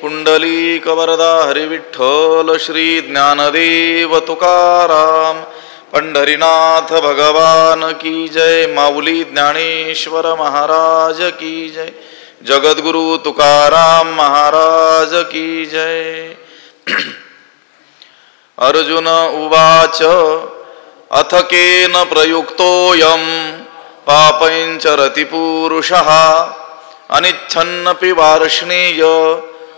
पुंडलीकवरदा हरिविठ्ठल श्री ज्ञानदेव तुकाराम पंढरीनाथ भगवान की जय। माऊली ज्ञानेश्वर महाराज की जय। जगद्गुरु तुकाराम महाराज की जय। अर्जुन उवाच अथ केन प्रयुक्तोऽयं पापञ्चरति पुरुषः अनिच्छन्नपि वार्ष्णेय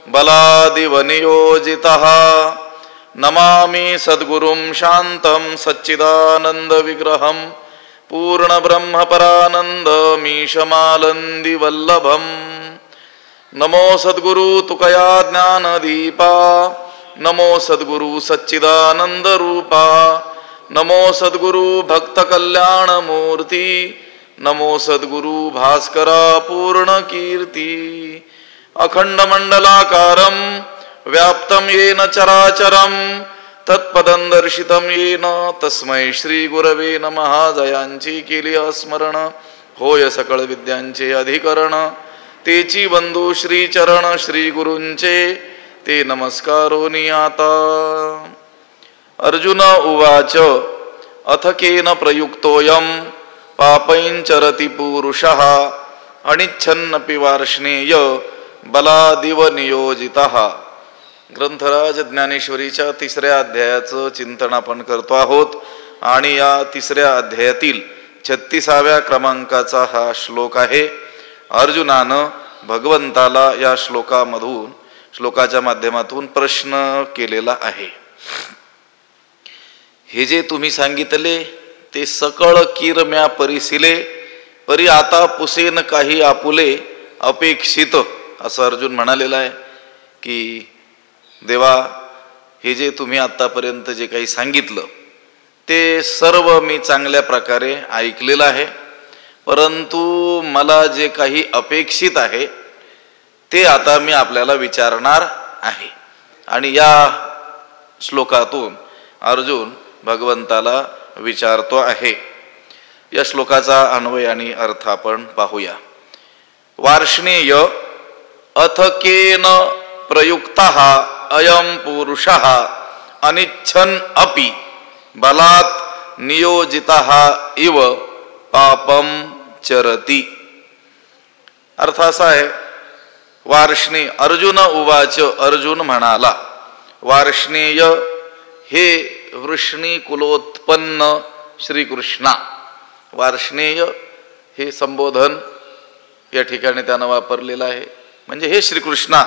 बलादिव नियोजितः। नमामि सद्गुरुं शान्तं सच्चिदानन्दविग्रहं पूर्णब्रह्मपरानन्दमीशमालन्दिवल्लभम्। नमो सद्गुरु तुकया ज्ञानदीपा नमो सद्गुरु सच्चिदानन्दरूपा नमो सद्गुरु भक्तकल्याणमूर्ति नमो सद्गुरु भास्करा पूर्णकीर्ति। अखण्डमण्डलाकारं व्याप्तं येन चराचरं तत्पदं दर्शितं येन तस्मै श्रीगुरवे नमः। जयांची केली स्मरण होय सकळ विद्यांचे अधिकरण तेची बंधू श्रीचरण श्रीगुरूंचे ते नमस्कारोनी आता। अर्जुन उवाच अथ केन प्रयुक्तोऽयं पापञ्चरति पुरुषः अनिच्छन्नपि वार्ष्णेय बलादिव नियोजितः। ग्रंथराज ज्ञानेश्वरीच्या 3ऱ्या अध्यायाचं चिंतन आपण करतो आहोत आणि या 3ऱ्या अध्यायातील 36व्या क्रमांकाचा हा श्लोक आहे। अर्जुनानं भगवंताला या श्लोकाच्या माध्यमातून प्रश्न केलेला आहे। हे जे तुम्ही सांगितले ते सकळ किरम्या परिसिले परी आता पुसेन काही आपुले अपेक्षित असं अर्जुन म्हणालेला आहे की देवा हे जे तुम्ही आतापर्यंत जे काही सांगितलं ते सर्व मी चांगल्या प्रकारे ऐकलेलं आहे, परंतु मला जे काही अपेक्षित आहे ते आता मी आपल्याला विचारणार आहे। आणि या श्लोकातून अर्जुन भगवंताला विचारतो आहे। या श्लोकाचा अन्वय आणि अर्थ आपण पाहूया। वार्ष्णेय अथ केन प्रयुक्तः अयं पुरुषः अनिच्छन् अपि बलात् नियोजितः इव पापम चरति। अर्थ असा आहे वार्ष्णे अर्जुन उवाच अर्जुन म्हणाला। वार्ष्णेय हे वृष्णी कुलोत्पन्न श्रीकृष्णा। वार्ष्णेय हे संबोधन या ठिकाणी त्यानं वापरलेलं आहे, म्हणजे हे श्रीकृष्णा।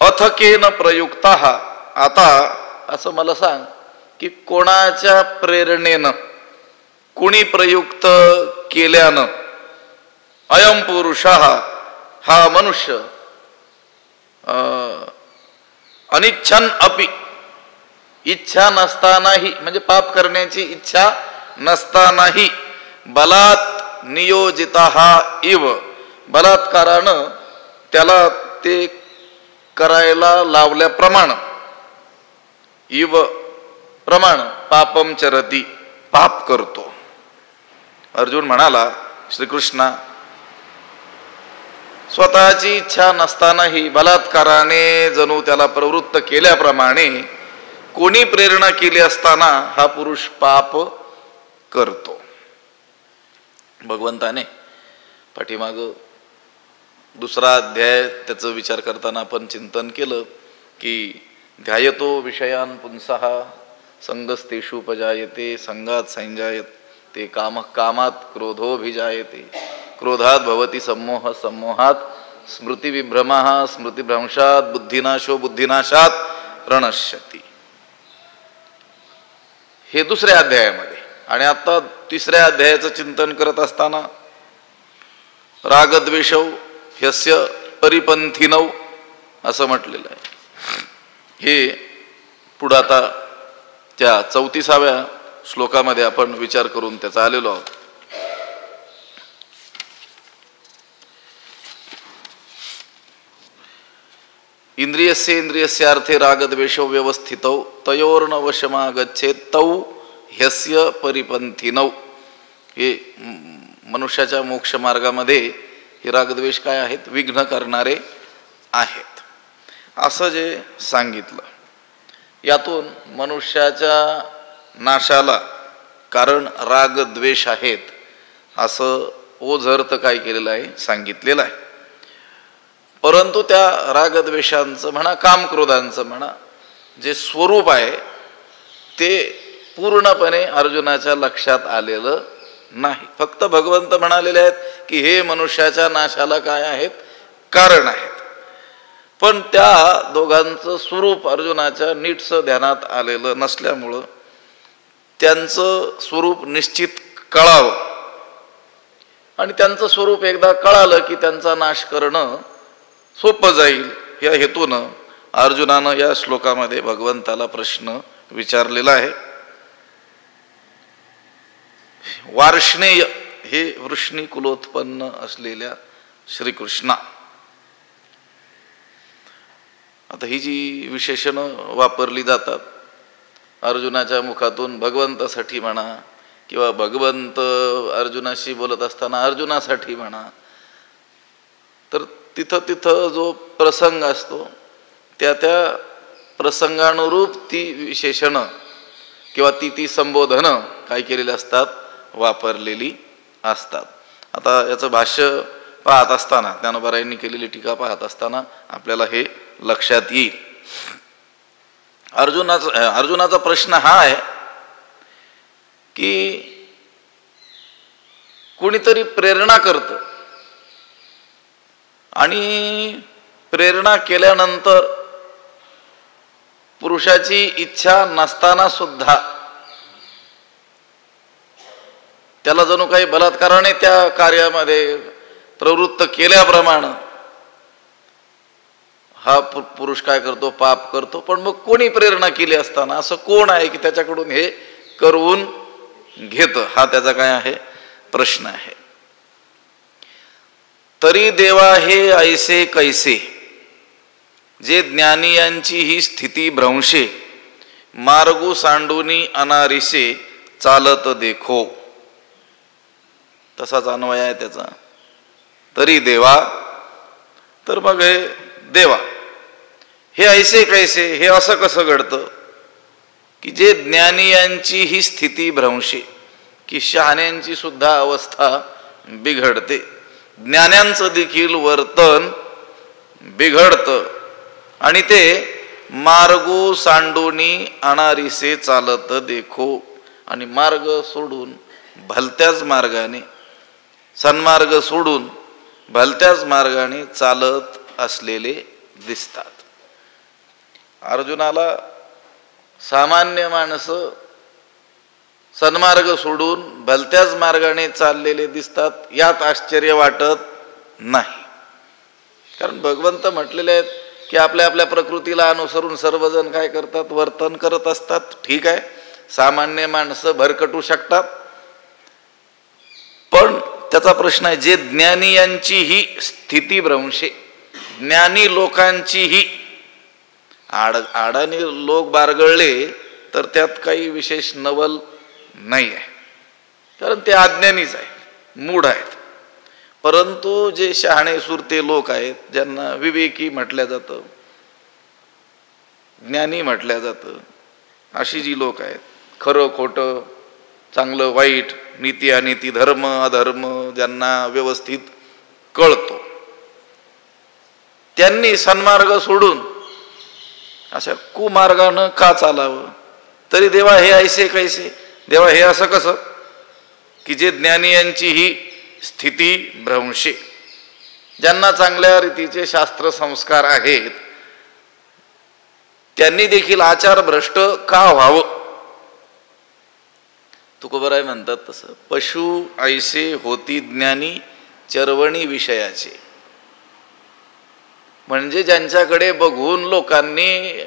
अथ केन प्रयुक्तः आता असं मला सांग की कोणाच्या प्रेरणेनं कुणी प्रयुक्त केल्यानं अयं पुरुषः हा मनुष्य अनिच्छन् अपि इच्छा नसतानाही म्हणजे पाप करण्याची इच्छा नसतानाही बलात् नियोजितः इव बलात्कारानं त्याला ते करायला लावल्याप्रमाणे इव प्रमाण पापम चरती पाप करतो। अर्जुन म्हणाला श्रीकृष्णा स्वतःची इच्छा नसतानाही बलात्काराने जणू त्याला प्रवृत्त केल्याप्रमाणे कोणी प्रेरणा केली असताना हा पुरुष पाप करतो। भगवंताने पाठीमाग 2रा अध्याय त्याचा विचार करताना आपण चिंतन केलं की ध्यायतो विषयान पुंसः संगस्तेषुपजायते संगात संजायते कामात क्रोधोभिजायते क्रोधात भवति सम्मोह सम्मोहात स्मृतिविभ्रमः स्मृतिभ्रंशात बुद्धिनाशो बुद्धिनाशात प्रणश्यति। हे 2ऱ्या अध्यायामध्ये आणि आता 3ऱ्या अध्यायाचं चिंतन करत असताना रागद्वेषौ ह्यस्य परिपंथिनौ असं म्हटलेलं आहे। हे पुढे आता त्या 34व्या श्लोकामध्ये आपण विचार करून त्याचा आलेलो आहोत। इंद्रियस्यार्थे रागद्वेषौ व्यवस्थितौ तयोर्न वशमागच्छेत् तौ ह्यस्य परिपंथिनौ। हे मनुष्याच्या मोक्ष मार्गामध्ये हे रागद्वेष काय आहेत विघ्न करणारे आहेत असं जे सांगितलं. यातून मनुष्याच्या नाशाला कारण राग द्वेष आहेत असं ओझरत काय केलेलं आहे, सांगितलेलं आहे. परंतु त्या रागद्वेषांचं म्हणा, कामक्रोधांचं म्हणा, जे स्वरूप आहे ते पूर्णपणे अर्जुनाच्या लक्षात आलेलं नाही. फक्त भगवंत म्हणालेले आहेत की हे मनुष्याच्या नाशाला काय आहेत, कारण आहेत. पण त्या दोघांचं स्वरूप अर्जुनाच्या नीटसं ध्यानात आलेलं नसल्यामुळं त्यांचं स्वरूप निश्चित कळावं आणि त्यांचं स्वरूप एकदा कळालं की त्यांचा नाश करणं सोपं जाईल, या हेतूनं अर्जुनानं या श्लोकामध्ये भगवंताला प्रश्न विचारलेला आहे. वार्ष्णेय हे वृष्णी कुलोत्पन्न असलेल्या श्रीकृष्णा. आता ही जी विशेषणं वापरली जातात अर्जुनाच्या मुखातून भगवंतासाठी म्हणा किंवा भगवंत अर्जुनाशी बोलत असताना अर्जुनासाठी म्हणा, तर तिथं तिथं जो प्रसंग असतो त्या त्या प्रसंगानुरूप ती विशेषणं किंवा ती संबोधनं काय केलेली असतात, वापरलेली असतात. आता याचं भाष्य पाहत असताना, ज्ञानोबारायांनी केलेली टीका पाहत असताना आपल्याला हे लक्षात येईल. अर्जुनाचा प्रश्न हा आहे की कोणीतरी प्रेरणा करतं आणि प्रेरणा केल्यानंतर पुरुषाची इच्छा नसताना सुद्धा त्याला जणू काही बलात्काराने त्या कार्यामध्ये प्रवृत्त केल्याप्रमाणे हा पुरुष काय करतो, पाप करतो. पण मग कोणी प्रेरणा केली असताना असं कोण आहे की त्याच्याकडून हे करवून घेतं, हा त्याचा काय आहे, प्रश्न आहे. तरी देवा हे ऐसे कैसे, जे ज्ञानियांची ही स्थिती भ्रंशे, मार्गू सांडूनी अनारिसे चालत देखो. तसाच अन्वय आहे त्याचा. तरी देवा, तर मग हे देवा हे ऐसे कैसे, हे असं कसं घडतं की जे ज्ञानियांची ही स्थिती भ्रंशे, की शहाण्यांची सुद्धा अवस्था बिघडते, ज्ञान्यांचं देखील वर्तन बिघडतं आणि ते मार्गो सांडोनी अनारिसे चालत देखो, आणि मार्ग सोडून भलत्याच मार्गाने, सन्मार्ग सोडून भलत्याच मार्गाने चालत असलेले दिसतात. अर्जुनाला सामान्य माणसं सन्मार्ग सोडून भलत्याच मार्गाने चाललेले दिसतात, यात आश्चर्य वाटत नाही. कारण भगवंत म्हटलेले आहेत की आपल्या आपल्या प्रकृतीला अनुसरून सर्वजण काय करतात, वर्तन करत असतात. ठीक आहे, सामान्य माणसं भरकटू शकतात, पण त्याचा प्रश्न आहे जे ज्ञानी यांची ही स्थिती भ्रंशे, ज्ञानी लोकांची ही आडाने लोक बारगळले तर त्यात काही विशेष नवल नाही आहे, कारण ते अज्ञानीच आहे, मूढ आहेत. परंतु जे शहाणे सुरते लोक आहेत, ज्यांना विवेकी म्हटलं जातं, ज्ञानी म्हटलं जातं, अशी जी लोक आहेत, खरं खोटं, चांगलं वाईट, नीती अनिती, धर्म अधर्म ज्यांना व्यवस्थित कळतो, त्यांनी सन्मार्ग सोडून अशा कुमार्गानं का चालावं. तरी देवा हे ऐसे कैसे, देवा हे असं कसं की जे ज्ञानी यांची ही स्थिती भ्रंशे, ज्यांना चांगल्या रीतीचे शास्त्र संस्कार आहेत, त्यांनी देखील आचार भ्रष्ट का व्हावं. तुकोबराय म्हणतात तसं, पशु ऐसे होती ज्ञानी चरवणी विषयाचे. म्हणजे ज्यांच्याकडे बघून लोकांनी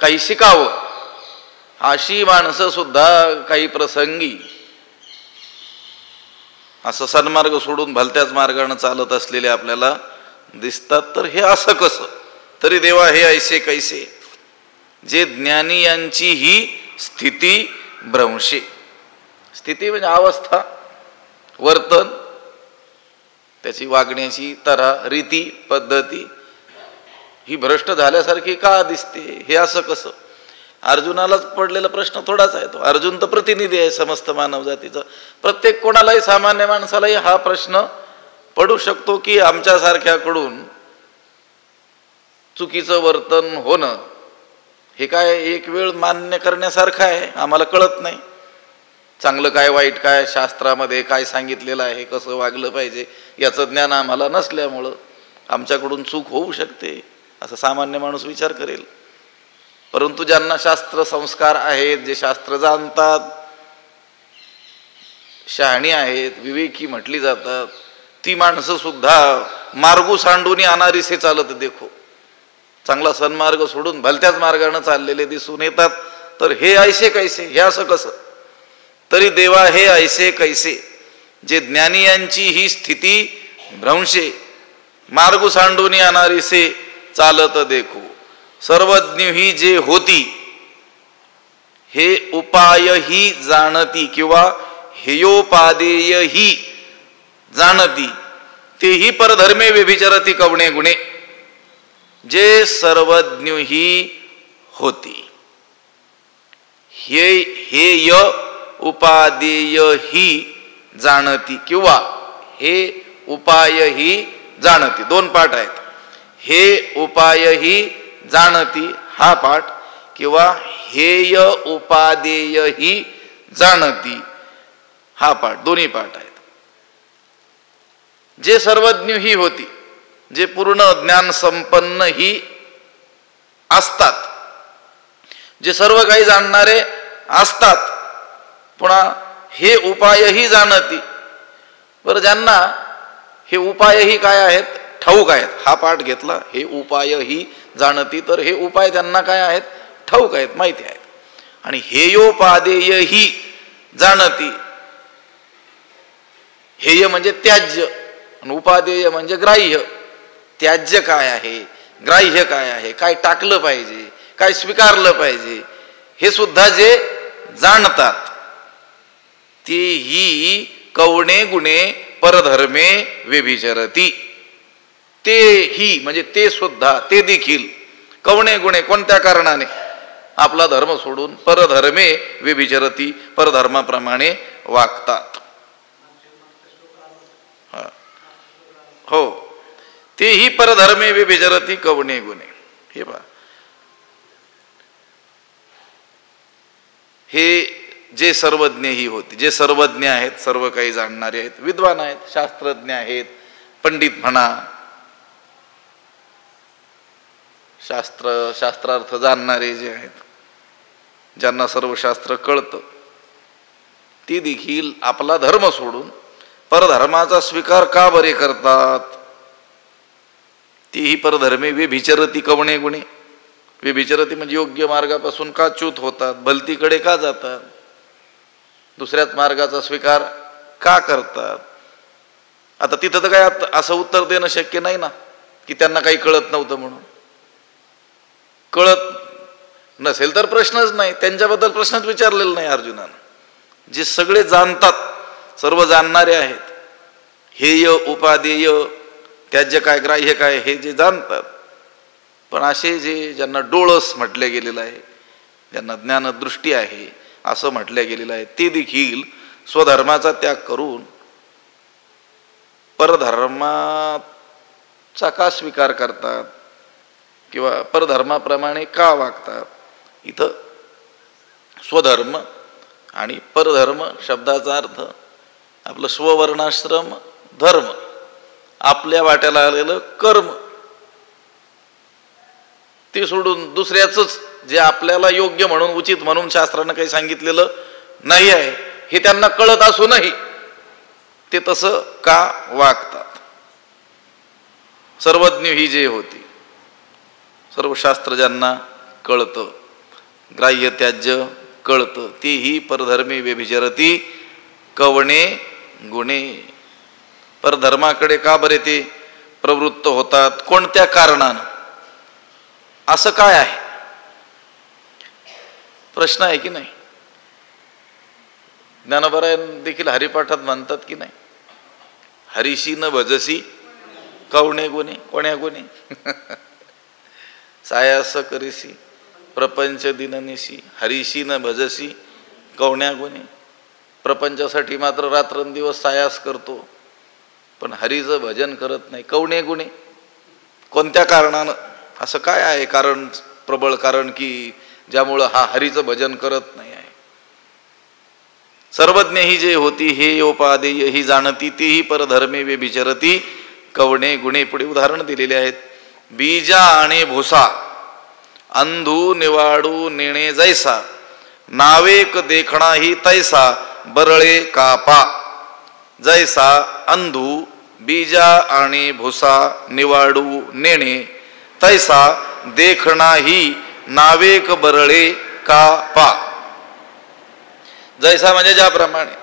काही शिकावं, अशी माणसं सुद्धा काही प्रसंगी असं सन्मार्ग सोडून भलत्याच मार्गाने चालत असलेले आपल्याला दिसतात. तर हे असं कसं. तरी देवा हे ऐसे कैसे, जे ज्ञानी यांची ही स्थिती भ्रंशे. स्थिती म्हणजे अवस्था, वर्तन, त्याची वागण्याची तऱ्हा, रीती, पद्धती ही भ्रष्ट झाल्यासारखी का दिसते? हे असं कसं? अर्जुनालाच पडलेला प्रश्न थोडाच आहे तो. अर्जुन तर प्रतिनिधी आहे समस्त मानव जातीचा. प्रत्येक कोणालाही, सामान्य माणसालाही हा प्रश्न पडू शकतो की आमच्यासारख्याकडून चुकीचं वर्तन होणं हे काय एक वेळ मान्य करण्यासारखं आहे? आम्हाला कळत नाही चांगलं काय वाईट काय, शास्त्रामध्ये काय सांगितलेलं आहे, कसं वागलं पाहिजे याचं ज्ञान आम्हाला नसल्यामुळं आमच्याकडून चूक होऊ शकते असं सामान्य माणूस विचार करेल. परंतु ज्यांना शास्त्र संस्कार आहेत, जे शास्त्र जाणतात, शहाणी आहेत, विवेकी म्हटली जातात, ती माणसं सुद्धा मार्गू सांडून अनारिसे चालत देखो, चांगला सन्मार्ग सोडून भलत्याच मार्गाने चाललेले दिसून येतात. तर हे ऐसे कैसे, हे असं कसं? तरी देवा हे ऐसे कैसे, जे ज्ञानियांची ही स्थिती भ्रंशे, मार्ग सांडून अनारिसे चालत देखो, सर्वज्ञ ही जे होती, हे उपाय ही जाणती किंवा हेयोपादेय ही जाणती, तेही परधर्मे व्यभिचरती कवणे गुणे, जे सर्वज्ञ ही होती. हेय उपादेय ही जाणती किंवा हे उपाय ही जाणती, दोन पाठ आहेत. हे उपाय ही जाणती हा पाठ किंवा हेय उपादेय ही जाणती हा पाठ, दोन्ही पाठ आहेत. जे सर्वज्ञ ही होती, जे पूर्ण ज्ञान संपन्न ही असतात, जे सर्व काही जाणणारे असतात, पुन्हा हे उपायही जाणती. बरं, ज्यांना हे उपायही काय आहेत ठाऊक आहेत, हा पाठ घेतला, हे उपायही जाणती, तर हे उपाय त्यांना काय आहेत ठाऊक आहेत, माहिती आहेत. आणि हेयोपादेय ही जाणती, हेय म्हणजे त्याज्य आणि उपादेय म्हणजे ग्राह्य. त्याज्य काय आहे, ग्राह्य काय आहे, काय टाकलं पाहिजे, काय स्वीकारलं पाहिजे, हे सुद्धा जे जाणतात, ते ही कवणे गुणे परधर्मे व्यभिचरती. ते ही म्हणजे ते सुद्धा, ते देखील कवणे गुणे कोणत्या कारणाने आपला धर्म सोडून परधर्मे व्यभिचरती, परधर्माप्रमाणे वागतात. हो, तेही परधर्मे व्यभिचरती कवणे गुणे. हे पहा, हे जे सर्वज्ञ ही होती, जे सर्वज्ञ आहेत, सर्व काही जाणणारे आहेत, विद्वान आहेत, शास्त्रज्ञ आहेत, पंडित म्हणा, शास्त्रार्थ जाणणारे जे आहेत, ज्यांना सर्व शास्त्र कळतं, ती देखील आपला धर्म सोडून परधर्माचा स्वीकार का बरे करतात? तीही परधर्मे व्यभिचरती कवणे गुणे. व्यभिचरती म्हणजे योग्य मार्गापासून का च्युत होतात, भलतीकडे का जातात, दुसऱ्याच मार्गाचा स्वीकार का करतात? आता तिथं तर काय असं उत्तर देणं शक्य नाही ना की त्यांना काही कळत नव्हतं म्हणून. कळत नसेल तर प्रश्नच नाही, त्यांच्याबद्दल प्रश्नच विचारलेला नाही अर्जुनानं. जे सगळे जाणतात, सर्व जाणणारे आहेत, हेय उपादेय, त्याज्य काय ग्राह्य काय, हे जे जाणतात, पण असे जे ज्यांना डोळस म्हटले गेलेलं आहे, ज्यांना ज्ञानदृष्टी आहे असं म्हटलं गेलेलं आहे, ते देखील स्वधर्माचा त्याग करून परधर्माचा का स्वीकार करतात किंवा परधर्माप्रमाणे का वागतात? इथं स्वधर्म आणि परधर्म शब्दाचा अर्थ आपलं स्ववर्णाश्रम धर्म, आपल्या वाट्याला आलेलं कर्म, ते सोडून दुसऱ्याच जे आपल्याला योग्य म्हणून, उचित म्हणून शास्त्रानं काही सांगितलेलं नाही आहे, हे त्यांना कळत असूनही ते तसं का वागतात? सर्वज्ञ ही जे होती, सर्व शास्त्र ज्यांना कळतं, ग्राह्य त्याज्य कळतं, तेही परधर्मे व्यभिचरती कवणे गुणे. परधर्माकडे का बरे ते प्रवृत्त होतात, कोणत्या कारणानं, असं काय आहे? प्रश्न आहे की नाही? ज्ञानोबरायण देखील हरिपाठात म्हणतात की नाही, हरीशी न भजसी कवणे गुणे, कोण्या गुणे सायास करीसी प्रपंच दिननिशी, हरीशी न भजसी कवण्या गुणे. प्रपंचासाठी मात्र रात्रंदिवस सायास करतो, पण हरीचं भजन करत नाही. कवणे गुणे, कोणत्या कारणानं? असं काय आहे कारण, प्रबळ कारण की ज्यामुळं हा हरीचं भजन करत नाही आहे? सर्वज्ञ ही जे होती हे योपादेय ही जाणती, तीही परधर्मे व्यभिचरती कवणे गुणे. पुढे उदाहरण दिलेले आहेत. बीजा आणि भुसा अंधू निवाडू नेणे जैसा, नावेक देखणा ही तैसा बरळे कापा. जैसा अंधू बीजा आणि भुसा निवाडू नेणे, तैसा देखणा ही नावेक बरळे कापा. जैसा म्हणजे ज्याप्रमाणे,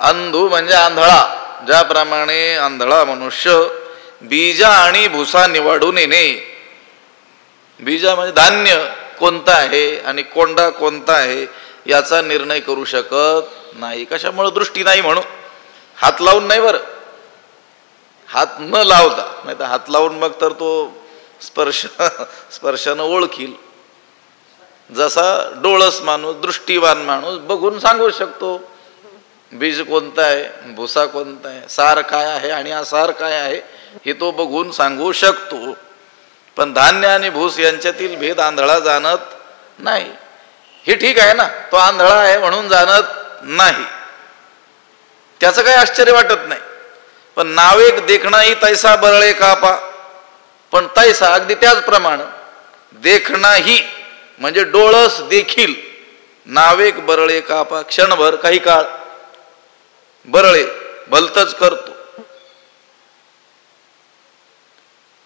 अंधू म्हणजे आंधळा, ज्याप्रमाणे आंधळा मनुष्य बीजा आणि भुसा निवाडून येणे. बीजा म्हणजे धान्य कोणतं आहे आणि कोंडा कोणता आहे याचा निर्णय करू शकत नाही. कशामुळे? दृष्टी नाही म्हणून. हात लावून नाही, बरं, हात न लावता, नाही तर हात लावून मग तर तो स्पर्शानं ओळखील. जसा डोळस माणूस, दृष्टीवान माणूस बघून सांगू शकतो बीज कोणता आहे, भुसा कोणता आहे, सार काय आहे आणि असार काय आहे हे तो बघून सांगू शकतो. पण धान्य आणि भूस यांच्यातील भेद आंधळा जाणत नाही. हे ठीक आहे ना, तो आंधळा आहे म्हणून जाणत नाही, त्याचं काही आश्चर्य वाटत नाही. पण नावेक देखणाही तैसा बरळे कापा, पण तैसा अगदी त्याचप्रमाणे देखणाही म्हणजे डोळस देखील, नावेक बरळे कापा क्षणभर काही काळ बरळे भलतच करतो.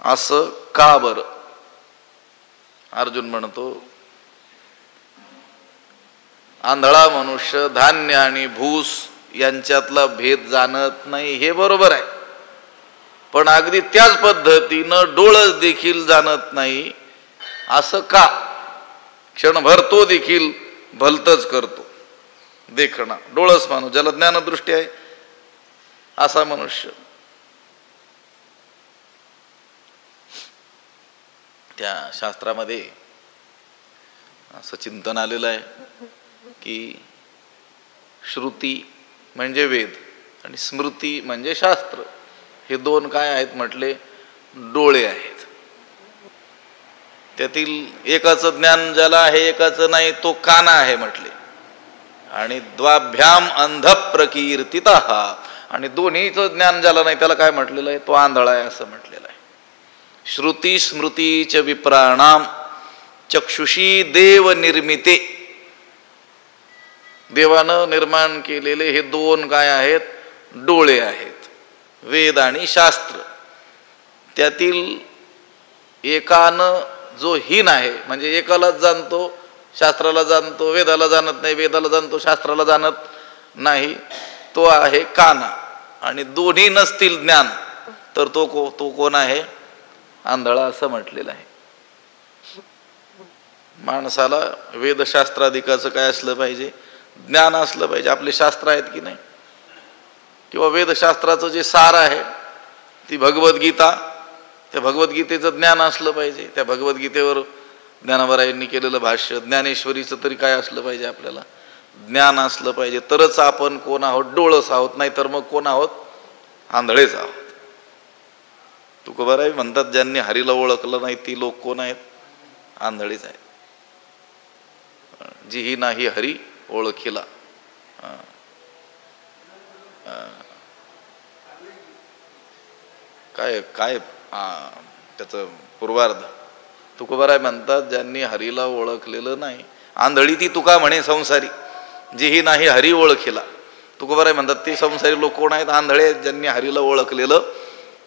असं का बरं? अर्जुन म्हणतो आंधळा मनुष्य धान्य आणि भूस यांच्यातला भेद जाणत नाही, हे बरोबर आहे. पण अगदी त्याच पद्धतीनं डोळस देखील जाणत नाही, असं का? क्षणभर तो देखील भलतच करतो. देखणा डोळस माणूस, ज्याला ज्ञानदृष्टी आहे असा मनुष्य. त्या शास्त्रामध्ये असं चिंतन आलेलं आहे की श्रुती म्हणजे वेद आणि स्मृती म्हणजे शास्त्र, हे दोन काय आहेत म्हटले? डोळे आहेत. त्यातील एकाचं ज्ञान ज्याला आहे एकाचं नाही, तो काना आहे म्हटले. आणि द्वाभ्याम अंध प्रकीर्तितः, आणि दोन्हीचं ज्ञान ज्याला नाही त्याला काय म्हटलेलं आहे? तो आंधळा आहे असं म्हटलेलं आहे. श्रुती स्मृतीच विप्राणाम चक्षुषी देव निर्मिते. देवानं निर्माण केलेले हे दोन काय आहेत? डोळे आहेत, वेद आणि शास्त्र. त्यातील एकानं जो हीन आहे, म्हणजे एकालाच जाणतो, शास्त्राला जाणतो, वेदाला जाणत नाही, वेदाला जाणतो, शास्त्राला जाणत नाही, तो आहे काना. आणि दोन्ही नसतील ज्ञान तर तो कोण आहे? आंधळा असं म्हटलेलं आहे. माणसाला वेदशास्त्राधिकाचं काय असलं पाहिजे? ज्ञान असलं पाहिजे. आपले शास्त्र आहेत की नाही, किंवा वेदशास्त्राचं जे सार आहे ती भगवद्गीता, त्या भगवद्गीतेचं ज्ञान असलं पाहिजे. त्या भगवद्गीतेवर ज्ञानोबारायांनी केलेलं भाष्य, ज्ञानेश्वरीचं तरी काय असलं पाहिजे? आपल्याला ज्ञान असलं पाहिजे, तरच आपण कोण आहोत? डोळस आहोत, नाही तर मग कोण आहोत? आंधळेच आहोत. तुकोबाराय म्हणतात ज्यांनी हरीला ओळखलं नाही ती लोक कोण आहेत? आंधळीच आहेत. जी ही नाही हरी ओळखीला. काय काय त्याचं पूर्वार्ध तुकोबाराय म्हणतात ज्यांनी हरीला ओळखलेलं नाही, आंधळी ती तुका म्हणे संसारी, जी ही नाही हरी ओळखीला. तुकोबाराय म्हणतात ती संसारी लोक कोण आहेत? आंधळे, ज्यांनी हरीला ओळखलेलं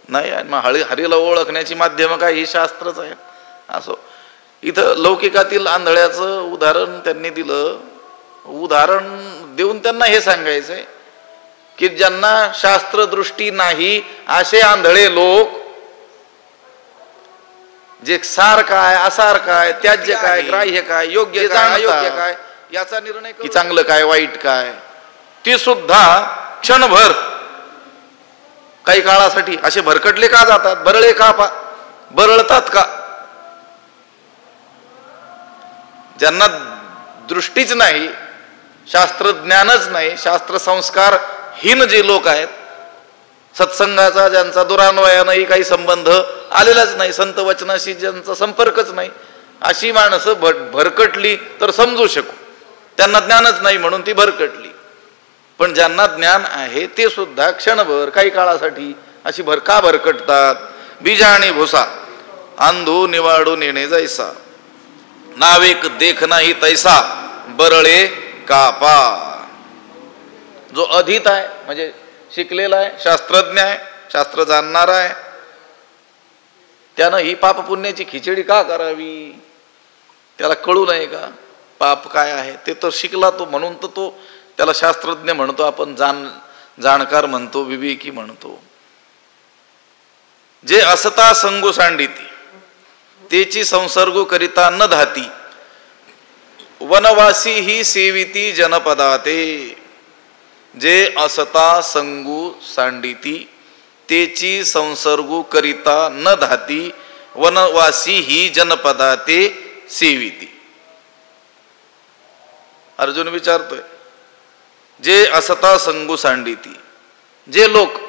नाही. आणि मग हरीला ओळखण्याची माध्यम काय? ही शास्त्रच आहे. असो, इथं लौकिकातील आंधळ्याचं उदाहरण त्यांनी दिलं. उदाहरण देऊन त्यांना हे सांगायचंय की ज्यांना शास्त्रदृष्टी नाही असे आंधळे लोक, जे सार काय, असार काय, त्याज्य काय, ग्राह्य काय, योग्य काय, अयोग्य काय याचा निर्णय की चांगलं काय, वाईट काय, ते सुद्धा क्षणभर काही काळासाठी असे भरकटले का जातात, बरळे का बरळतात का? ज्यांना दृष्टीच नाही, शास्त्रज्ञानच नाही, शास्त्र संस्कारहीन जे लोक आहेत, सत्संगाचा ज्यांचा दुरान्वयानंही काही संबंध आलेलाच नाही, संत वचनाशी ज्यांचा संपर्कच नाही, अशी माणसं भरकटली तर समजू शकू. त्यांना ज्ञानच नाही म्हणून ती भरकटली. पण ज्यांना ज्ञान आहे ते सुद्धा क्षणभर काही काळासाठी अशी का भरकटतात? बीजा आणि भुसा अंधू निवाडून येणे जैसा, नावेक देख नाही तैसा, बरळे कापा. जो अधित आहे म्हणजे शिकलेला आहे, शास्त्रज्ञ आहे, शास्त्र जाणणारा आहे, त्यानं ही पाप पुण्याची खिचडी का करावी? त्याला कळू नये का पाप काय आहे? ते तर शिकला तो, म्हणून तर तो त्याला शास्त्रज्ञ म्हणतो आपण, जाणकार म्हणतो, विवेकी म्हणतो. जे असता संगू सांडिती तेची संसर्ग करिता न धाती, वनवासी ही सेविती जनपदाते. जे असता संगू सांडिती तेची संसर्ग करिता न धाती, वनवासी ही जनपदाते सेविती. अर्जुन विचारतोय, जे असता संगू सांडिती, जे लोक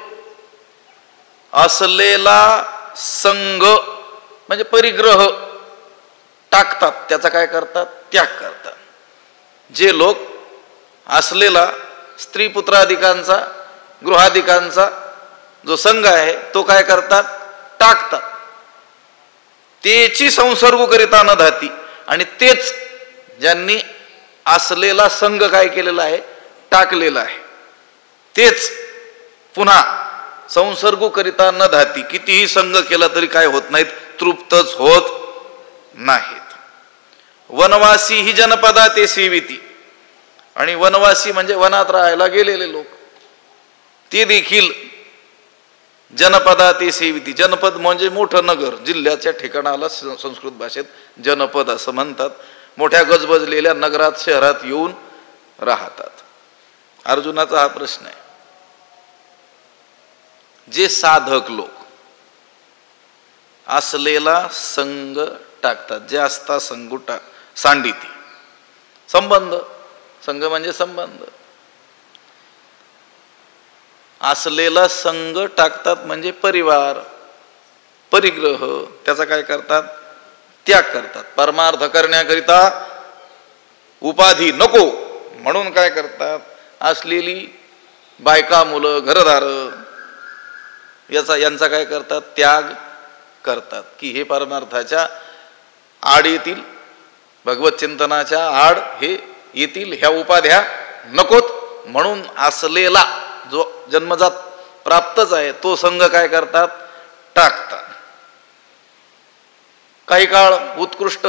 असलेला संग म्हणजे परिग्रह टाकतात, त्याचा काय करतात? त्याग करतात. जे लोक असलेला स्त्री पुत्राधिकांचा, गृहाधिकांचा जो संघ आहे तो काय करतात? टाकतात. तेची संसर्ग करिता न धाती, आणि तेच ज्यांनी असलेला संघ काय केलेला आहे? टाकलेला आहे. तेच पुन्हा संसर्ग करिता न धाती, कितीही संघ केला तरी काय होत नाहीत, तृप्तच होत नाहीत. वनवासी ही जनपदा ते सेविती, आणि वनवासी म्हणजे वनात राहायला गेलेले लोक, ते देखील जनपदा ते सेविती. जनपद म्हणजे मोठं नगर, जिल्ह्याच्या ठिकाणाला संस्कृत भाषेत जनपद असं म्हणतात. मोठ्या गजबजलेल्या नगरात, शहरात येऊन राहतात. अर्जुनाचा हा प्रश्न आहे. जे साधक लोक असलेला संग टाकतात, जे असता संग सांडिती, संबंध, संघ म्हणजे संबंध, असलेला संघ टाकतात म्हणजे परिवार, परिग्रह, त्याचा काय करतात? त्याग करतात. परमार्थ करण्याकरिता उपाधी नको म्हणून काय करतात? असलेली बायका, मुलं, घरदार यांचा काय करतात? त्याग करतात. की हे परमार्थाच्या आड येतील, भगवत चिंतनाच्या आड हे येतील, ह्या उपाध्या नकोत म्हणून असलेला जो जन्मजात प्राप्तच आहे तो संघ काय करतात? टाकतात. काही काळ उत्कृष्ट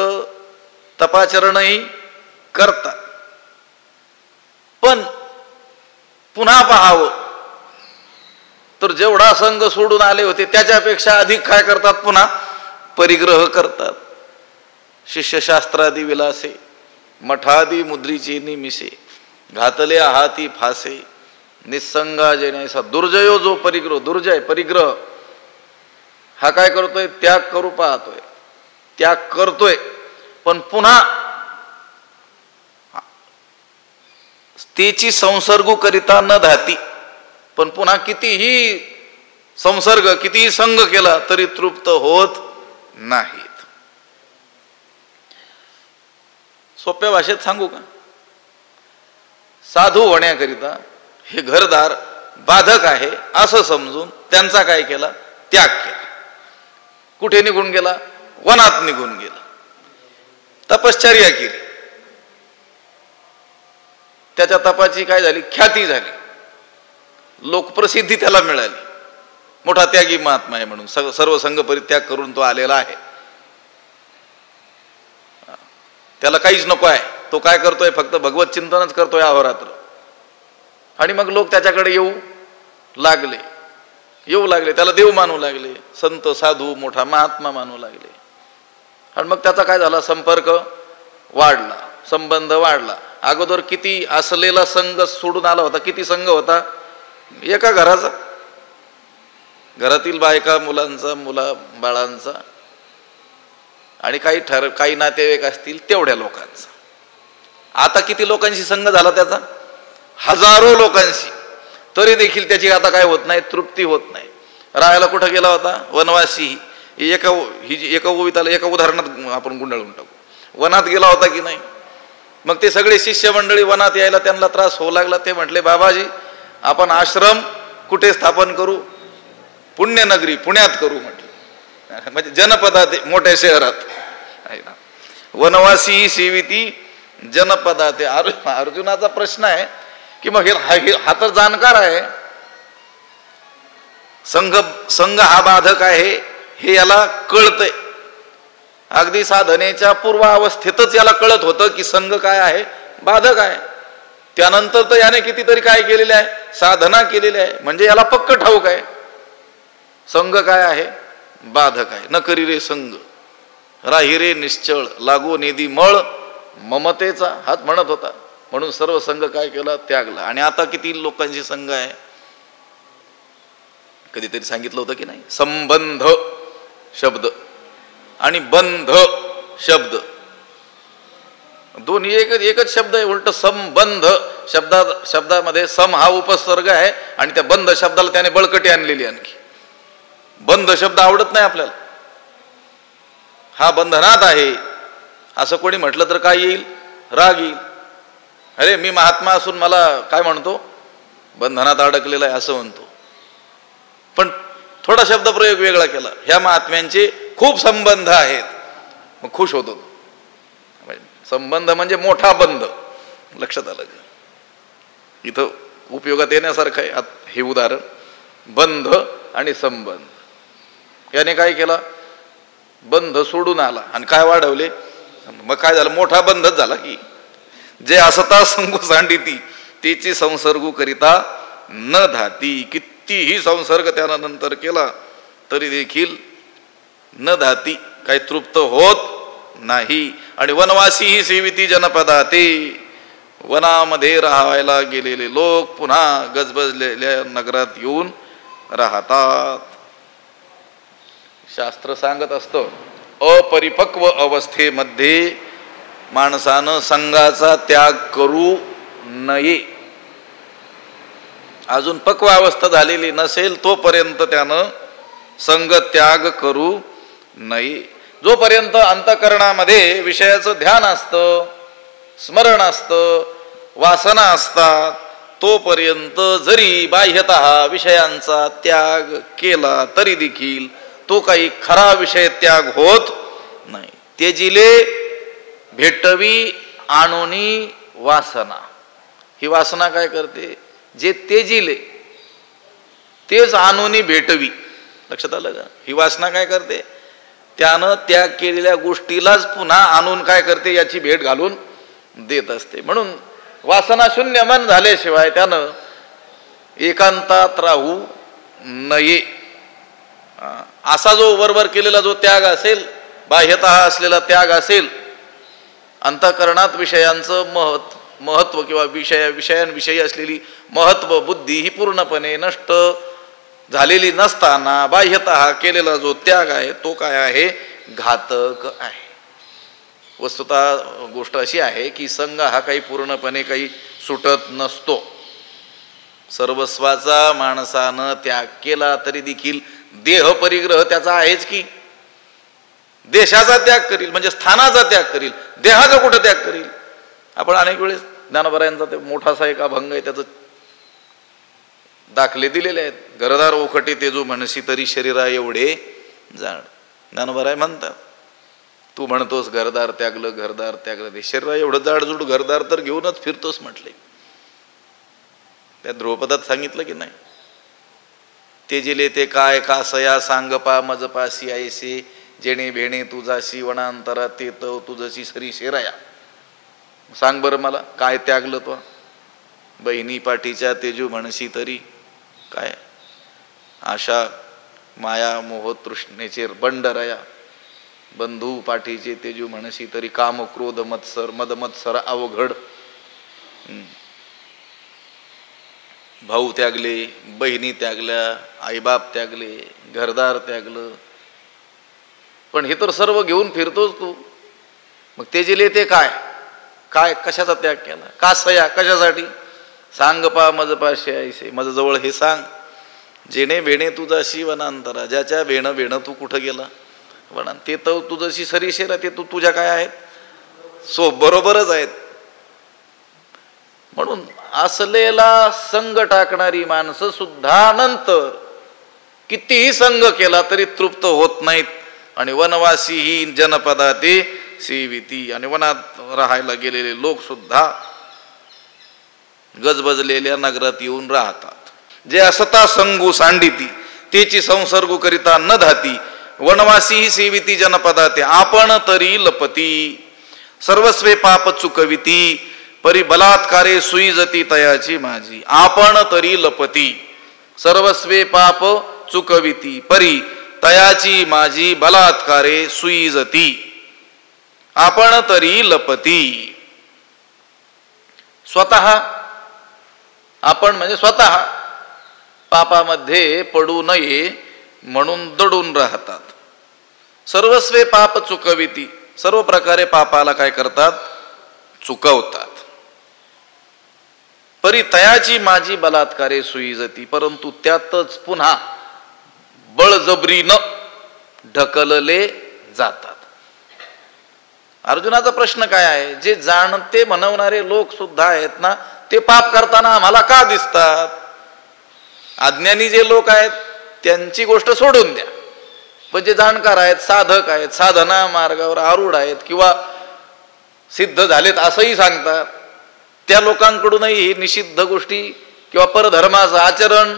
तपाचरणही करतात, पण पुन्हा पाहावं तर जेवढा संघ सोडून आले होते त्याच्यापेक्षा अधिक काय करतात? पुन्हा परिग्रह करतात. शिष्यशास्त्रादी विलासे, मठादी मुद्रीचे निमिसे, घातले हाती फासे, निसंगा जेण्याचा. दुर्जयो जो परिग्रह, दुर्जय परिग्रह हा काय करतोय? त्याग करू पाहतोय, त्याग करतोय, पण पुन्हा तेची संसर्ग करिता न धाती, पण पुन्हा कितीही संसर्ग, कितीही संग केला तरी तृप्त होत नाहीत. सोप्या भाषेत सांगू का? साधू होण्याकरिता हे घरदार बाधक आहे असं समजून त्यांचा काय केला? त्याग केला. कुठे निघून गेला? वनात निघून गेला, तपश्चर्या केली. त्याच्या तपाची काय झाली? ख्याती झाली, लोकप्रसिद्धी त्याला मिळाली. मोठा त्यागी महात्मा आहे म्हणून सर्व संघ परित्याग करून तो आलेला आहे. त्याला काहीच नको आहे, तो काय करतोय? फक्त भगवत चिंतनच करतोय अहोरात्र. आणि मग लोक त्याच्याकडे येऊ लागले, त्याला देव मानू लागले, संत साधू मोठा महात्मा मानू लागले. आणि मग त्याचा काय झाला? संपर्क वाढला, संबंध वाढला. अगोदर किती असलेला संघ सोडून आला होता, किती संघ होता? एका घराचा, घरातील बायका मुलांचा, बाळांचा आणि काही नातेवाईक असतील तेवढ्या लोकांचा. आता किती लोकांशी संग झाला त्याचा? हजारो लोकांशी. तरी देखील त्याची आता काय होत नाही, तृप्ती होत नाही. राहायला कुठं गेला होता? वनवासी. एका ओविताला एका उदाहरणात आपण गुंडाळून टाकू. वनात गेला होता की नाही? मग ते सगळे शिष्य मंडळी वनात यायला त्यांना त्रास होऊ लागला. ते म्हटले, बाबाजी आपण आश्रम कुठे स्थापन करू? पुण्यनगरी पुण्यात करू म्हटलं. म्हणजे जनपदात, मोठ्या शहरात. वनवासी सेविती जनपदात. अर्जुनाचा प्रश्न आहे की मग हा तर जाणकार आहे, संघ हा बाधक आहे हे याला कळतंय. अगदी साधनेच्या पूर्वावस्थेतच याला कळत होतं की संघ काय आहे, बाधक आहे. त्यानंतर तर याने कितीतरी काय केलेले आहे, साधना केलेली आहे. म्हणजे याला पक्क ठाऊक आहे संघ काय आहे, बाधक आहे. न करी रे संघ, राही रे निश्चळ, लागो नेदी मळ ममतेचा, हात म्हणत होता. म्हणून सर्व संघ काय केला, त्यागला. आणि आता किती लोकांशी संघ आहे? कधीतरी सांगितलं होतं की नाही, संबंध शब्द आणि बंध शब्द दोन्ही एकच शब्द आहे. उलट संबंध शब्दामध्ये सम हा उपसर्ग आहे आणि त्या बंध शब्दाला त्याने बळकटी आणलेली. आणखी बंध शब्द आवडत नाही आपल्याला. हा बंधनात आहे असं कोणी म्हटलं तर काय येईल, राग येईल. अरे मी महात्मा असून मला काय म्हणतो, बंधनात अडकलेला आहे असं म्हणतो. पण थोडा शब्द प्रयोग वेगळा केला, ह्या महात्म्यांचे खूप संबंध आहेत, मग खुश होतो. संबंध म्हणजे मोठा बंध. लक्षात आलं का? इथं उपयोगात येण्यासारखं आहे हे उदाहरण. बंध आणि संबंध. याने काय केला, बंध सोडून आला आणि काय वाढवले. मग काय झालं, मोठा बंधच झाला की जे असता संगू सांडिती तिची संसर्गू करिता न धाती. कितीही संसर्ग त्यानं नंतर केला तरी देखील न धाती, काही तृप्त होत नाही. आणि वनवासी ही सेविती जनपदा, ते वनामध्ये राहायला गेलेले लोक पुन्हा गजबजलेल्या नगरात येऊन राहतात. शास्त्र सांगत असतं, अपरिपक्व अवस्थेमध्ये माणसानं संघाचा त्याग करू नये. अजून पक्व अवस्था झालेली नसेल तोपर्यंत त्यानं संघ त्याग करू नये. जोपर्यंत अंतःकरणामध्ये विषयाचं ध्यान असतं, स्मरण असतं, वासना असतात, तोपर्यंत जरी बाह्यतः विषयांचा त्याग केला तरी देखील तो काही खरा विषय त्याग होत नाही. तेजिले भेटवी आणोनी वासना. ही वासना काय करते, जे तेजिले तेच आणोनी भेटवी. लक्षात आलं का? ही वासना काय करते, त्यानं त्याग केलेल्या गोष्टीलाच पुन्हा आणून काय करते, याची भेट घालून देत असते. म्हणून वासना शून्य मन झाल्याशिवाय त्यानं एकांतात राहू नये. असा जो वरवर केलेला जो त्याग असेल, बाह्यतः असलेला त्याग असेल, अंतःकरणात विषयांचं महत्व किंवा विषयांविषयी असलेली महत्व बुद्धी ही पूर्णपणे नष्ट झालेली नसताना बाह्यतः केलेला जो त्याग आहे तो काय आहे, घातक आहे. वस्तुतः गोष्ट अशी आहे की संघ हा काही पूर्णपणे काही सुटत नसतो. सर्वस्वाचा माणसानं त्याग केला तरी देखील देह परिग्रह त्याचा आहेच की. देशाचा त्याग करील म्हणजे स्थानाचा त्याग करील, देहाचा कुठं त्याग करील. आपण अनेक वेळेस ज्ञानोबरायांचा ते मोठासा एक अभंग आहे, त्याचं दाखले दिलेले आहेत. घरदार ओखटी तेजू म्हणशी तरी शरीरा एवढे जाण. ज्ञानोबराय म्हणतात, तू म्हणतोस घरदार त्यागलं, घरदार त्यागलं, ते शरीरा एवढं जाडजूड घरदार तर घेऊनच फिरतोस म्हटले. त्या ध्रुवपदात सांगितलं की नाही, तेजिले ते काय कासया सांगपा मजपासी ऐसे जेणे भेणे तुझाशी वनांतरा ते तव तुझशी सरी शेराया. सांग बरं मला, काय त्यागलं तो? बहिणी पाठीच्या तेजू म्हणशी तरी काय, आशा माया मोह तृष्णेचे बंडरया. बंधू पाठीचे तेजू म्हणशी तरी काम क्रोध मत्सर मद मत्सर अवघड. भाऊ त्यागले, बहिणी त्यागल्या, आईबाप त्यागले, घरदार त्यागलं, पण हे तर सर्व घेऊन फिरतोच तू. मग तेजिले ते काय काय कशाचा त्याग केला, का सया कशासाठी? सांग पा मज पाशी ऐसे, मज जवळ हे सांग. जेणे वेणे तुझाशी वनांतरा, ज्याच्या वेणं वेणं तू कुठं गेला वनात, ते तर तुझशी सरीशेरा, ते तू तुझ्या काय आहेत सो बरोबरच आहेत. म्हणून असलेला संग टाकणारी माणसं सुद्धा नंतर कितीही संग केला तरी तृप्त होत नाहीत. आणि वनवासी ही जनपदा ते सेविती, आणि वनात राहायला गेलेले लोक सुद्धा गजबजलेल्या नगरात येऊन राहतात. जे असता संगू सांडिती, तेची संसर्गू करिता न धाती, वनवासी ही सेविती जनपदा ते, आपण तरी लपती. सर्वस्वे पाप चुकविती, परी बलात्कारे सुईजती तयाची माझी. आपण तरी लपती, सर्वस्वे पाप चुकविती, परी तयाची माझी, बलात्कारे सुईजती. आपण तरी लपती. स्वतः आपण म्हणजे स्वतः पापामध्ये पडू नये म्हणून दडून राहतात. सर्वस्वे पाप चुकविती, सर्व प्रकारे पापाला काय करतात, चुकवतात. परी तयाची माझी बलात्कारे सुईजती, परंतु त्यातच पुन्हा बळजबरीनं ढकलले जातात. अर्जुनाचा प्रश्न काय आहे, जे जाणते म्हणवणारे लोक सुद्धा आहेत ना, ते पाप करताना आम्हाला का दिसतात? अज्ञानी जे लोक आहेत त्यांची गोष्ट सोडून द्या, पण जे जाणकार आहेत, साधक आहेत, साधना मार्गावर आरूढ आहेत किंवा सिद्ध झालेत असंही सांगतात, त्या लोकांकडूनही ही निषिद्ध गोष्टी किंवा परधर्माचं आचरण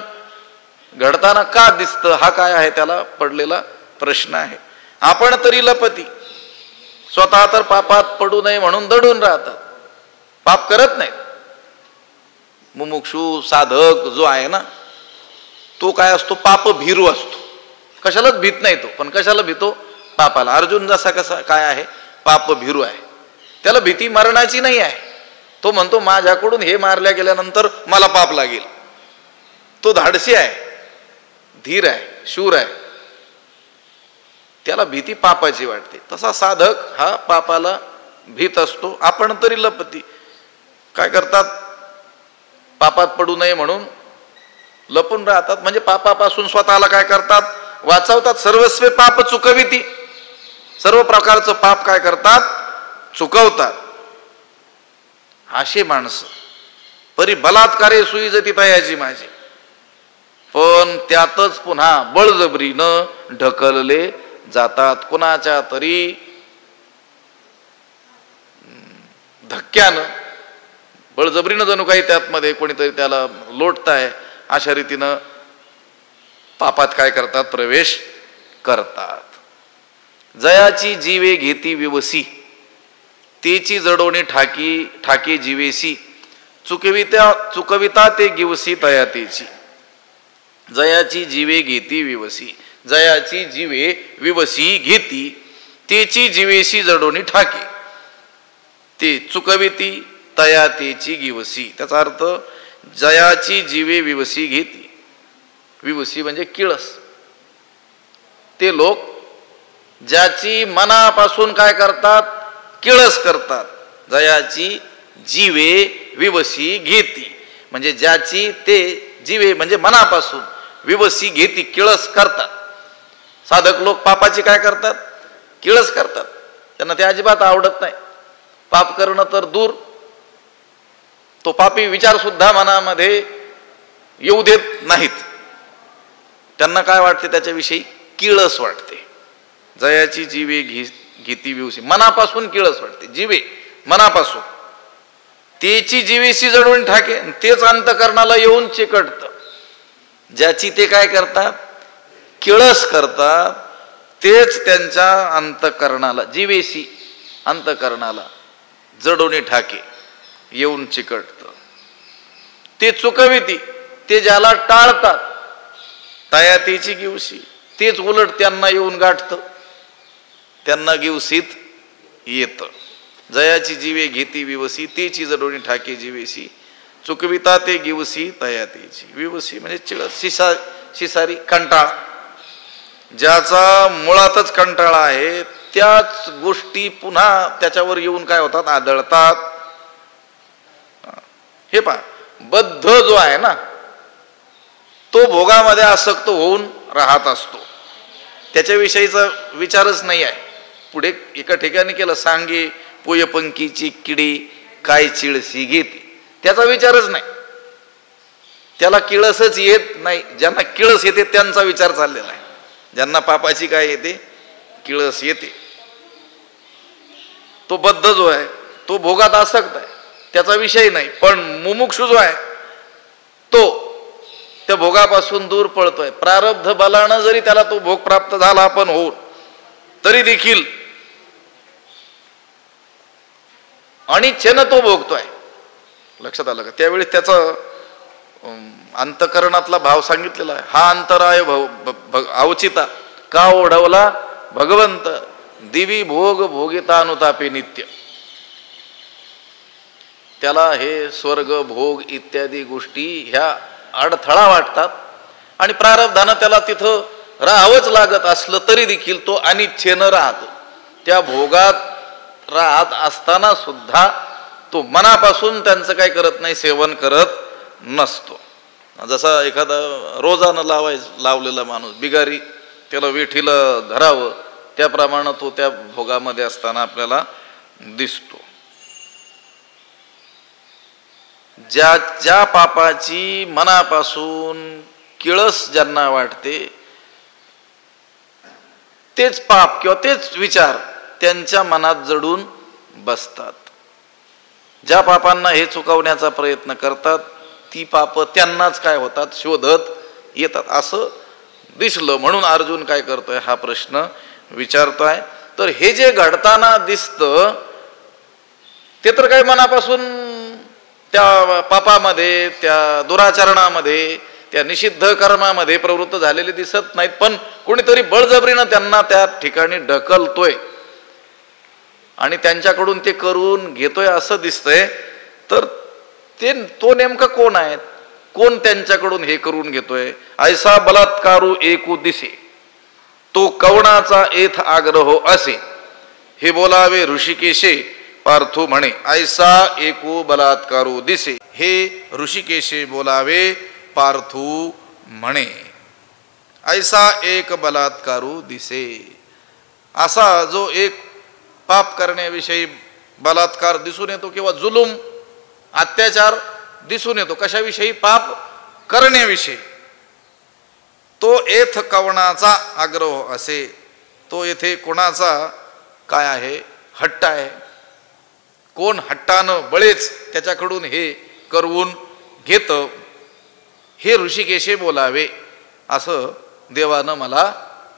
घडताना का दिसतं, हा काय आहे त्याला पडलेला प्रश्न आहे. आपण तरी लपती, स्वतः तर पापात पडू नये म्हणून दडून राहतात, पाप करत नाहीत. मुमुक्षू साधक जो आहे ना, तो काय असतो, पाप भीरू असतो. कशालाच भीत नाही तो, पण कशाला भीतो, पापाला. अर्जुन जसा कसा काय आहे, पाप भीरू आहे. त्याला भीती मरणाची नाही आहे. तो म्हणतो माझ्याकडून हे मारल्या गेल्यानंतर मला पाप लागेल. तो धाडसी आहे, धीर आहे, शूर आहे, त्याला भीती पापाची वाटते. तसा साधक हा पापाला भीत असतो. आपण तरी लपती, काय करतात, पापात पडू नये म्हणून लपून राहतात, म्हणजे पापापासून स्वतःला काय करतात, वाचवतात. सर्वस्वे पाप चुकविती, सर्व प्रकारचं पाप काय करतात, चुकवतात. असे माणसं परी बलात्कारे सुईजती तयाची माझी, पण त्यातच पुन्हा बळजबरीनं ढकलले जातात. कुणाच्या तरी धक्क्यानं, बळजबरीनं जणू काही त्यातमध्ये कोणीतरी त्याला लोटताय, अशा रीतीनं पापात काय करतात, प्रवेश करतात. जयाची जीवे घेती विवसी, तेची जडोनी ठाकी जीवेसी, चुकविता ते गिवसी तयातेची. जयाची जीवे घेती विवसी, जयाची जीवे विवसी घेती, तेची जीवेसी जडोनी ठाके, ते चुकविती तयातेची गिवसी. त्याचा अर्थ जयाची जीवे विवसी घेती, विवसी म्हणजे किळस. ते लोक ज्याची मनापासून काय करतात, किळस करतात. जयाची जीवे विवसी घेती म्हणजे ज्याची ते जीवे म्हणजे मनापासून, विवसी घेती किळस करतात. साधक लोक पापाची काय करतात, किळस करतात. त्यांना ते अजिबात आवडत नाही. पाप करणं तर दूर, तो पापी विचार सुद्धा मनामध्ये येऊ देत नाहीत. त्यांना काय वाटते, त्याच्याविषयी किळस वाटते. जयाची जीवे घेती विवसी, मनापासून किळस वाटते, जीवे मनापासून. तेची जीवेशी जडून ठाके, तेच अंतकरणाला येऊन चिकटतं. ज्याची ते काय करतात, किळस करतात, तेच त्यांच्या अंतकरणाला, जीवेशी अंतकरणाला जडोनी ठाके येऊन चिकटतं. ते चुकविती, ते ज्याला टाळतात, तयातीची गिवसी, तेच उलट त्यांना येऊन गाठतं, त्यांना गिवसीत येतं. जयाची जीवे घेती विवसी, तेची जडोनी ठाके जीवेसी, चुकविता ते गिवसी तयातीची. विवसी म्हणजे चिळस, शिसारी, कंटाळा. ज्याचा मुळातच कंटाळा आहे त्याच गोष्टी पुन्हा त्याच्यावर येऊन काय होतात, आदळतात. हे पहा, बद्ध जो आहे ना तो भोगामध्ये आसक्त होऊन राहत असतो, त्याच्याविषयीचा विचारच नाही आहे. पुढे एका ठिकाणी केलं, सांगे पोयपंकीची किडी काय चिळसी घेते, त्याचा विचारच नाही. त्याला किळसच येत नाही. ज्यांना किळस येते त्यांचा विचार चाललेला आहे. ज्यांना पापाची काय येते, किळस येते, तो बद्ध जो आहे तो भोगात आसक्त आहे, त्याचा विषय नाही. पण मुमुक्षु जो आहे तो त्या भोगापासून दूर पळतोय. प्रारब्ध बलानं जरी त्याला तो भोग प्राप्त झाला पण होऊन, तरी देखील अनिच्छेनं तो भोगतोय. लक्षात आलं का? त्यावेळी त्याचा अंतकरणातला भाव सांगितलेला आहे. हा अंतराय अवचिता का ओढवला भगवंत, दिवी भोग भोगिता अनुतापे नित्य. त्याला हे स्वर्ग भोग इत्यादी गोष्टी ह्या अडथळा वाटतात आणि प्रारब्धानं त्याला तिथं राहावंच लागत असलं तरी देखील तो अनिच्छेनं राहतो. त्या भोगात राहत असताना सुद्धा तो मनापासून त्यांचं काय करत नाही, सेवन करत नसतो. जसा एखादा रोजानं लावलेला माणूस बिगारी त्याला वेठीला धरावं त्याप्रमाणे तो त्या भोगामध्ये असताना आपल्याला दिसतो. ज्या पापाची मनापासून किळस ज्यांना वाटते तेच पाप किंवा तेच विचार त्यांच्या मनात जडून बसतात. ज्या पापांना हे चुकवण्याचा प्रयत्न करतात ती पाप त्यांनाच काय होतात, शोधत येतात असं दिसलं. म्हणून अर्जुन काय करतोय, हा प्रश्न विचारतोय. तर हे जे घडताना दिसतं ते तर काय मनापासून त्या पापामध्ये, त्या दुराचरणामध्ये, त्या निषिद्ध कर्मामध्ये प्रवृत्त झालेले दिसत नाहीत. पण कोणीतरी बळजबरीनं त्यांना त्या ठिकाणी ढकलतोय आणि त्यांच्याकडून ते करून घेतोय असं दिसतंय. तर तो नेमका कोण आहे, कोण त्यांच्याकडून हे करून घेतोय? ऐसा बलात्कारू एकू दिसे, तो कवणाचा एथ आग्रहो असे, हे बोलावे ऋषिकेशे पार्थू म्हणे. ऐसा एकू बलात्कारू दिसे, हे ऋषिकेशे बोलावे पार्थू म्हणे. ऐसा एक बलात्कारू दिसे, असा जो एक पाप करण्याविषयी बलात्कार दिसून येतो किंवा जुलूम अत्याचार दिसून येतो. कशाविषयी? पाप करण्याविषयी. तो एथ कवणाचा आग्रह असे, तो येथे कोणाचा काय आहे, हट्ट आहे. कोण हट्टानं बळेच त्याच्याकडून हे करवून घेतं, हे ऋषिकेशे बोलावे असं देवानं मला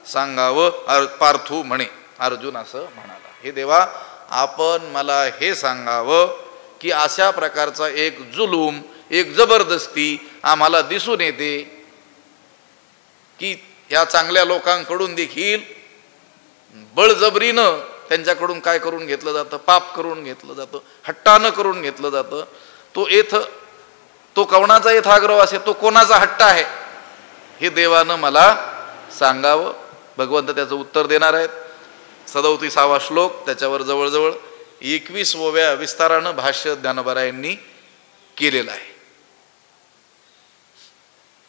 सांगावं. पार्थू म्हणे, अर्जुन असं म्हणाला, हे देवा आपण मला हे सांगावं की अशा प्रकारचा एक जुलूम, एक जबरदस्ती आम्हाला दिसून येते की या चांगल्या लोकांकडून देखील बळजबरीनं त्यांच्याकडून काय करून घेतलं जातं, पाप करून घेतलं जातं, हट्टानं करून घेतलं जातं. तो कवणाचा यथाग्रह असे, तो कोणाचा हट्ट आहे हे देवानं मला सांगावं. भगवंत त्याचं उत्तर देणार आहेत. 37वा श्लोक, त्याच्यावर जवळजवळ 21व्या विस्तारानं भाष्य ज्ञानोबरायांनी केलेलं आहे.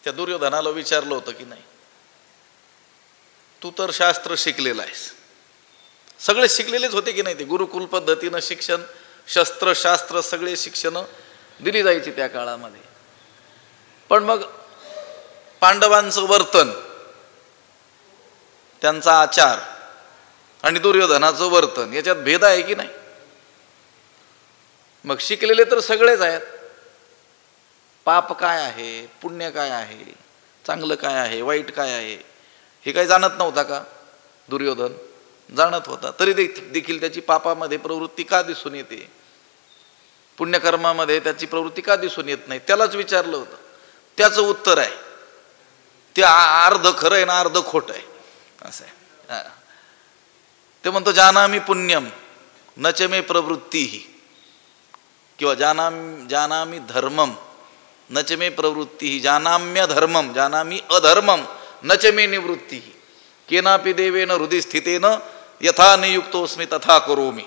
त्या दुर्योधनाला विचारलं होतं की नाही, तू तर शास्त्र शिकलेला आहेस, सगळे शिकलेलेच होते की नाही, ते गुरुकुल पद्धतीनं शिक्षण, शस्त्र शास्त्र सगळे शिक्षण दिली जायची त्या काळामध्ये. पण मग पांडवांचं वर्तन, त्यांचा आचार आणि दुर्योधनाचं वर्तन याच्यात भेद आहे की नाही? मग शिकलेले तर सगळेच आहेत. पाप काय आहे, पुण्य काय आहे, चांगलं काय आहे, वाईट काय आहे, हे काही जाणत नव्हता का दुर्योधन? जाणत होता. तरी देखील त्याची पापामध्ये प्रवृत्ती का दिसून येते, पुण्यकर्मामध्ये त्याची प्रवृत्ती का दिसून येत नाही? त्यालाच विचारलं होतं. त्याचं उत्तर आहे ते अर्ध खरं आहे ना अर्ध खोट आहे असं आहे. ते म्हणतो जानामि पुण्यम न च मे प्रवृत्ती, किंवा जानामि धर्मम न च मे प्रवृत्ती जानाम्य धर्मम जानामी अधर्मम न च मे निवृत्ती केनापि देवेन हृदि स्थितेन यथा नियुक्तोस्मी तथा करोमी.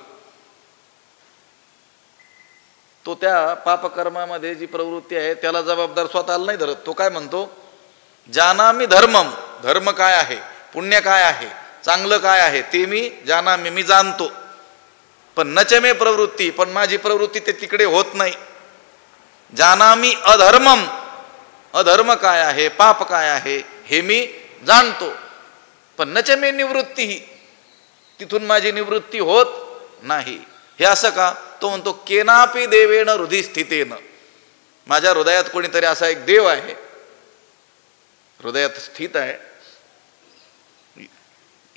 तो त्या पापकर्मामध्ये जी प्रवृत्ती आहे त्याला जबाबदार स्वतःला नाही धरत. तो काय म्हणतो, जानामी धर्मम, धर्म काय आहे, पुण्य काय आहे, चांगलं काय आहे ते मी जानामी, मी जाणतो. पण नचमे प्रवृत्ती, पण माझी प्रवृत्ती ते तिकडे होत नाही. जानामी अधर्मम, अधर्म काय आहे, पाप काय आहे हे मी जाणतो. पण नचमे निवृत्ती, तिथून माझी निवृत्ती होत नाही. हे असं का? तो म्हणतो केनापि देवेन हृदि स्थितेन, माझ्या हृदयात कोणीतरी असा एक देव आहे, हृदयात स्थित आहे.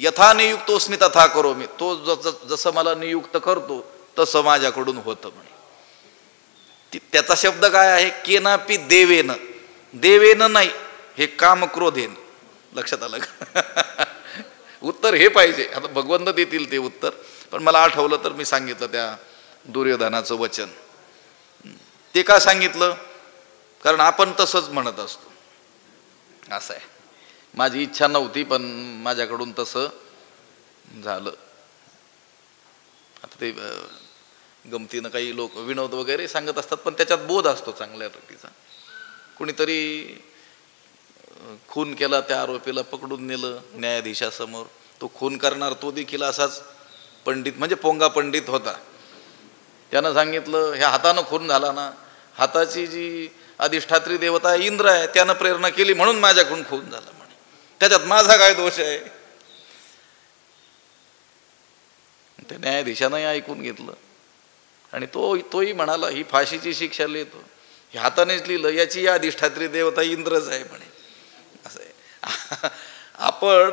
यथा नियुक्तोस्मी तथा करोमी, तो जसं मला नियुक्त करतो तसं माझ्याकडून होतं म्हणे. त्याचा शब्द काय आहे, केनापि देवेन, देवेन नाही, हे काम क्रोधेन. लक्षात आलं का? उत्तर हे पाहिजे. आता भगवंत देतील ते उत्तर, पण मला आठवलं तर मी सांगितलं त्या दुर्योधनाचं वचन. ते का सांगितलं, कारण आपण तसंच म्हणत असतो. असं आहे, माझी इच्छा नव्हती पण माझ्याकडून तसं झालं. आता ते गमतीनं काही लोक विनोद वगैरे सांगत असतात, पण त्याच्यात बोध असतो चांगल्या रीतीचा. कुणीतरी खून केला, त्या आरोपीला पकडून नेलं न्यायाधीशासमोर. तो खून करणार तो देखील असाच पंडित, म्हणजे पोंगा पंडित होता. त्यानं सांगितलं, ह्या हातानं खून झाला ना, हाताची जी अधिष्ठात्री देवता इंद्र आहे त्यानं प्रेरणा केली म्हणून माझ्याकडून खून झाला म्हणे, त्याच्यात माझा काय दोष आहे. त्या न्यायाधीशानंही ऐकून घेतलं आणि तोही म्हणाला, ही फाशीची शिक्षा लिहितो, हे हातानेच लिहिलं, याची या अधिष्ठात्री देवता इंद्रच आहे म्हणे. असं आहे. आपण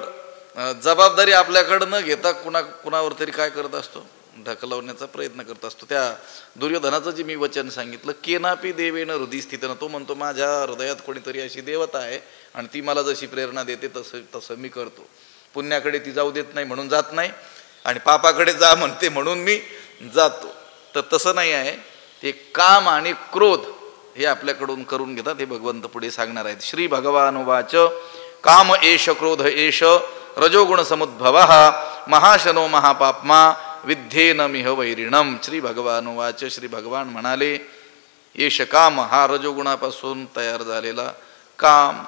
जबाबदारी आपल्याकडं न घेता कुणावर तरी काय करत असतो, ढकलवण्याचा प्रयत्न करत असतो. त्या दुर्योधनाचं जे मी वचन सांगितलं, केनापि देवेन हृदि स्थितेन, तो म्हणतो माझ्या हृदयात कोणीतरी अशी देवता आहे आणि ती मला जशी प्रेरणा देते तसं मी करतो. पुण्याकडे ती जाऊ देत नाही म्हणून जात नाही, आणि पापाकडे जा म्हणते म्हणून मी जातो. तर तसं नाही आहे. ते काम आणि क्रोध हे आपल्याकडून करून घेतात. हे भगवंत पुढे सांगणार आहेत. श्री भगवान उवाच काम एष क्रोध एष रजोगुण समुद्भवः महाशनो महापाप्मा विद्धेन मिह वैरिणम. श्री भगवान उवाच, श्री भगवान म्हणाले, एष काम, हा रजोगुणापासून तयार झालेला काम,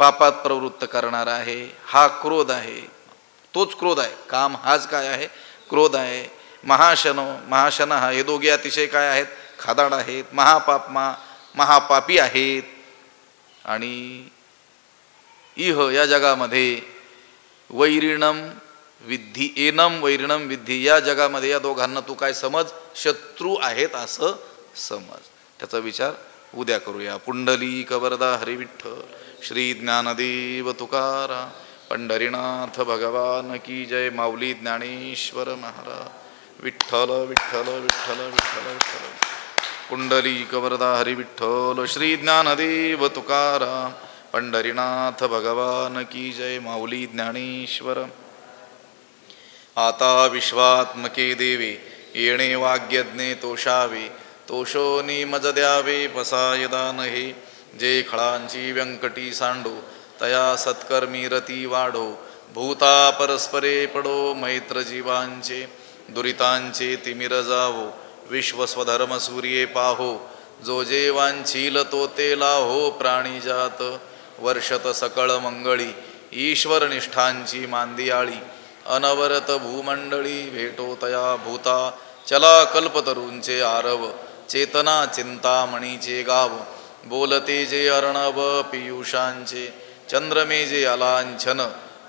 पापात प्रवृत्त करणारा आहे. हा क्रोध आहे, तोच क्रोध आहे. काम हाच काय आहे, क्रोध आहे. महाशनो, महाशन हा, हे दोघे अतिशय काय आहेत, खादाड आहेत. महापाप्मा, महापापी आहेत. आणि इह, या जगामध्ये वैरिणम विद्धी, एनम वैरिणम विद्धी, या जगामध्ये या दोघांना तू काय समज, शत्रू आहेत असं समज. त्याचा विचार उद्या करूया. पुंडलिक वरदा हरी विठ्ठल. श्री ज्ञानदेव तुकाराम पंढरीनाथ भगवान की जय. माऊली ज्ञानेश्वर महाराज. विठ्ठल विठ्ठल विठ्ठल विठ्ठल विठ्ठल. पुंडलिक वरदा हरी विठ्ठल. श्री ज्ञानदेव तुकाराम पंढरीनाथ भगवान की जय. माऊली ज्ञानेश्वर. आता विश्वात्मके देवे येणे वाग्यज्ञे तोषावे, तोषोनी मज द्यावे पसायदान हे. जे खळांची व्यंकटी सांडो तया सत्कर्मी रती वाढो. भूता परस्परे पडो मैत्र जीवांचे, दुरितांचे तिमिर जावो. विश्व स्वधर्म सूर्ये पाहो, जो जे वांछील तो ते लाहो. प्राणी जात वर्षत सकळ मंगळी, ईश्वर निष्ठांची मांदियाळी. अनवरत भूमंडळी भेटो तया भूता, चला कल्पतरूंचे आरव. चेतना चिंतामणीचे गाव, बोलते जे अर्णव पियुषांचे. चंद्रमे जे अलांछन,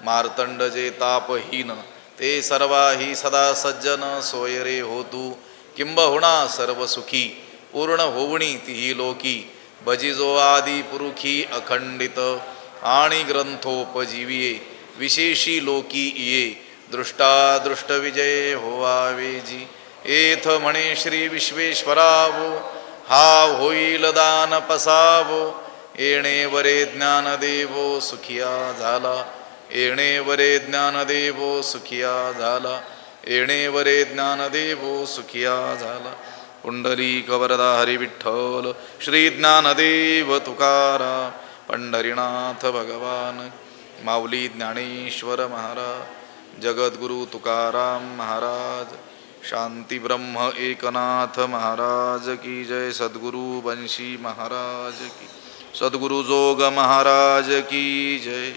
मार्तंड जे तापहीन. ते सर्वाही सदा सज्जन, सोयरे होतू किंबहुना सर्व सुखी. पूर्ण होवणी तिही लोकी, भजिजो आदि पुरुखी अखंडित. आणि ग्रंथोपजीविये, विशेषी लोकी ये. दृष्टादृष्ट विजय होवावेजी. एथ म्हणे श्री विश्वेश्वरावो, हा होईल दान पसावो. येणे वरे ज्ञानदेवो सुखिया झाला. येणे वरे ज्ञानदेवो सुखिया झाला. येणे वरे ज्ञानदेवो सुखिया झाला. पुंडलिक वरदा हरी विठ्ठल, श्री ज्ञानदेव तुकाराम, पंढरीनाथ भगवान, माऊली ज्ञानेश्वर महाराज, जगद्गुरु तुकाराम महाराज, शांती ब्रह्म एकनाथ महाराज की जय, सद्गुरु बंशी महाराज की, सद्गुरु जोग महाराज की जय.